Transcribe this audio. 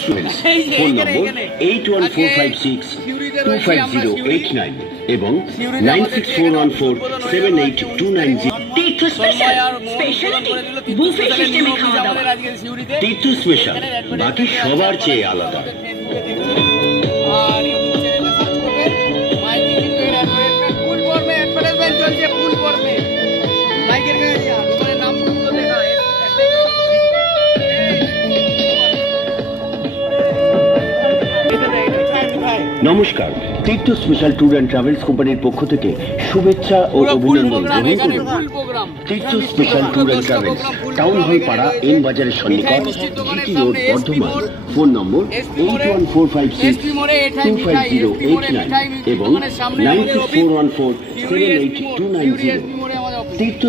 Students, phone number 8145625089 এবং 9641478290। তীর্থ special speciality buffet সিস্টেমে খাওয়া দাওয়া। তীর্থ স্পেশাল বাকি সবার চেয়ে আলাদা। আর ইউটিউব চ্যানেলে সার্চ করবেন মাই টিফিন এর অ্যাডভার্টাইজমেন্ট ফুল ফর্মে অ্যাডভার্টাইজমেন্ট চলছে ফুল ফর্মে। মাইকের গায়ে যা দোকানের নাম তো দেখা নমস্কার, Tirtha special tour and travels কোম্পানির পক্ষ থেকে শুভেচ্ছা ও অভিনন্দন গ্রহণ করুন। Tirtha special tour and travels, town hall পাড়া, এন বাজারের সন্নিকট, GT road, Bardhaman. Phone number 8145625089 এবং 9641478290। তীর্থ